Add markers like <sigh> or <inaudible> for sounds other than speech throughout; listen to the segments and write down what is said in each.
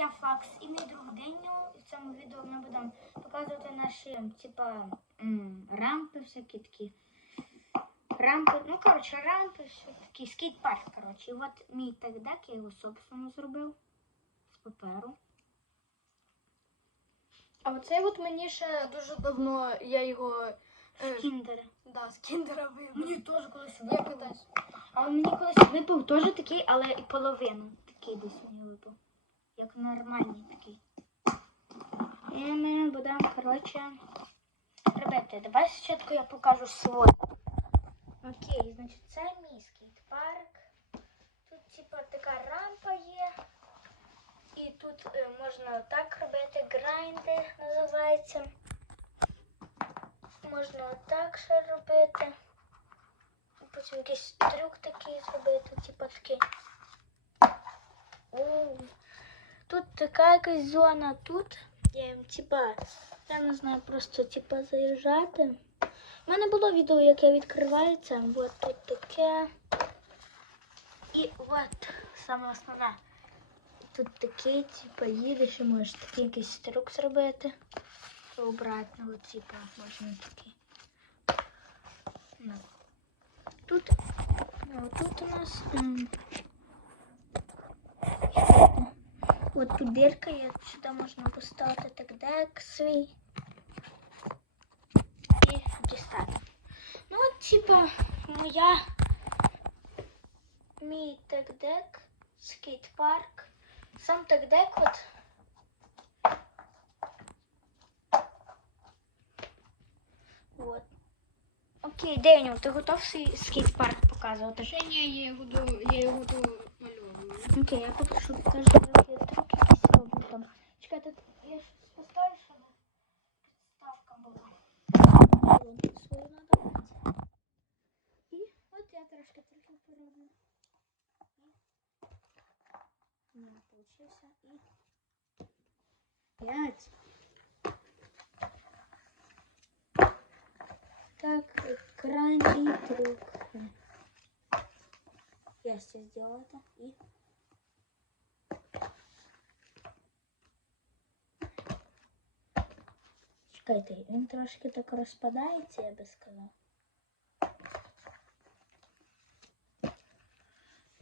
я Факс і мій друг Деню. І в цьому відео ми будемо показувати наші, типа, рампи всякі такі. Рампи, ну коротше, рампи, все такі, скейт-парк, коротше. І от мій тегдек, я його собственно зробив з паперу. А оцей от мені ще дуже давно я його е, Кіндери. да, з кіндера вибрав. теж колись Я питаюсь. А мені колись випав теж такий, але і половину. Такий десь мені випав. Як нормальний такий. І ми будемо, коротше, робити. Давай спочатку я покажу свой. Окей, значить, це мій скейт-парк. Тут, типа, така рампа є. І тут е, можна так робити. Грайнди називається. Можна отак ще робити. Потім якийсь трюк такий зробити, типу такий. Тут така якась зона, тут я їм, типа, я не знаю, просто типа заїжджати. У мене було відео, як я відкриваю це. От тут таке. І от саме основне. Тут такий, типа, їдеш і можеш такий якийсь трюк зробити. Обратно, от, типа, можна такий. Ну. Тут, ну, тут у нас от тут дирка є, сюди можна поставити текдек свій і дістати. Ну от, типа, моя мій текдек, скейт-парк. Сам текдек от. Вот. Окей, Деню, ти готов свій скейт-парк показувати? Ще ні, я його я його мальовую. Окей, я попрошу покажу І у мене получився і п'ять. Так, крайний трюк. Я все сделала это и Чекайте, він трошки так розпадається, я би сказав.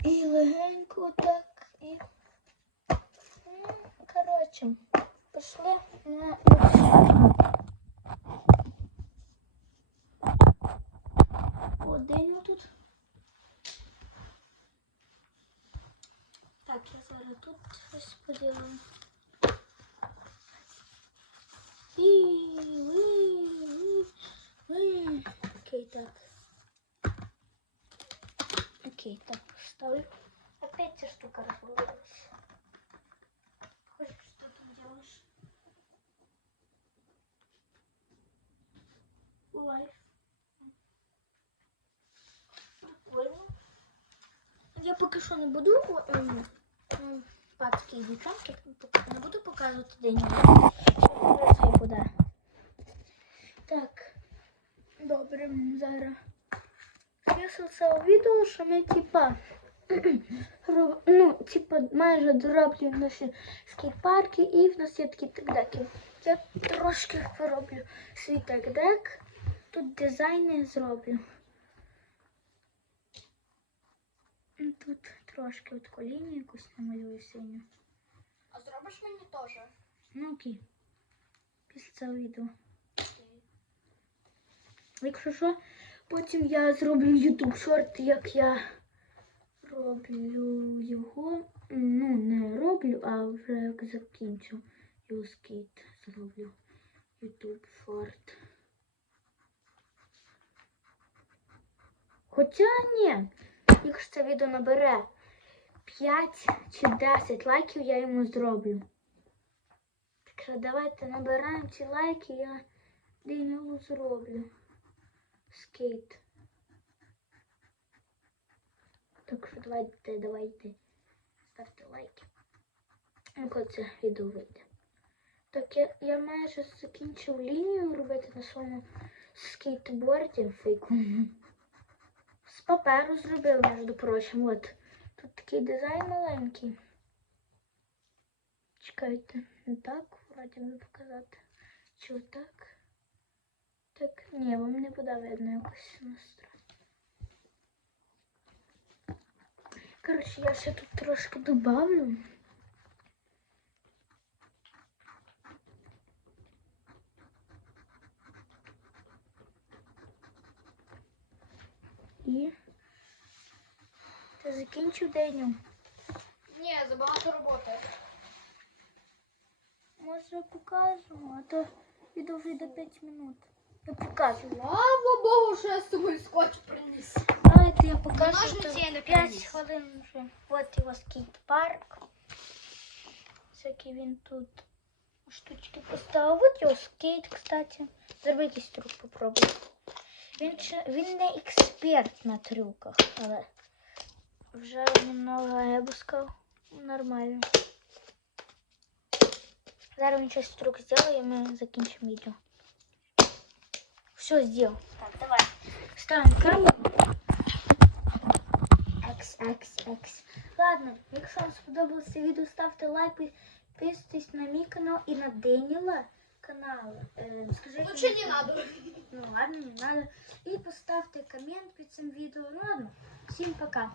І легенько так, і. Ну, коротше, пішли на один тут. Так, я зараз тут щось поділю. І ви, ви, ви. Окей, так. Окей, так, поставлю. Опять эта штука развалилась. Прикольно. Я поки що не буду ем, ем, пацки і дівчатки, не буду показувати день. Так. Добре, зараз. Після цього відео, що ми типа <clears throat> ну, типа майже дороблю наші скейт-парки і в нас є такі текдеки. Я трошки пороблю свій текдек. Тут дизайни зроблю. Тут трошки от коліні якусь намалюю синю. А зробиш мені теж? Ну окей. Після цього відео. Якщо що, потім я зроблю YouTube шорт, як я роблю його. Ну, не роблю, а вже як закінчу. Його скейт зроблю. YouTube шорт. Хоча ні, якщо це відео набере 5 чи 10 лайків, я йому зроблю. Так що давайте набираємо ці лайки, я його зроблю. Скейт. Так що давайте, давайте. Ставте лайки. Ну, коли це відео вийде. Так, я, я майже закінчив лінію робити на своєму скейтборді фейковому. З паперу зробив, між прочим. От. Тут такий дизайн маленький. Чекайте, не так вроді би показати. Чи отак? Так, ні, вам не буде видно якось настрой. Коротше, я ще тут трошки добавлю. І ти закінчив Деню? Ні, забагато роботи. Може покажемо, а то відео вже йде 5 минут. Я покажу. Слава Богу, що я з тобою скотч приніс. Давайте я покажу. Ножниці я не 5 приніс. хвилин вже. От його скейт-парк. Всякі він тут штучки поставив. От його скейт, кстати. Зробіть якийсь трюк попробуй. Він, ще- він не експерт на трюках, але вже немного, я би сказав, нормально. Зараз він щось трюк зробить і ми закінчимо відео. Все зробив. Так, давай. Ставимо камеру. Екс, екс, екс. Ладно, якщо вам сподобалося відео, ставте лайк, підписуйтесь на мій канал і на Деніла Канал. Е, скажите, Лучше не надо. Ну ладно, не надо. И поставьте коммент под этим видео. Ну ладно, всем пока.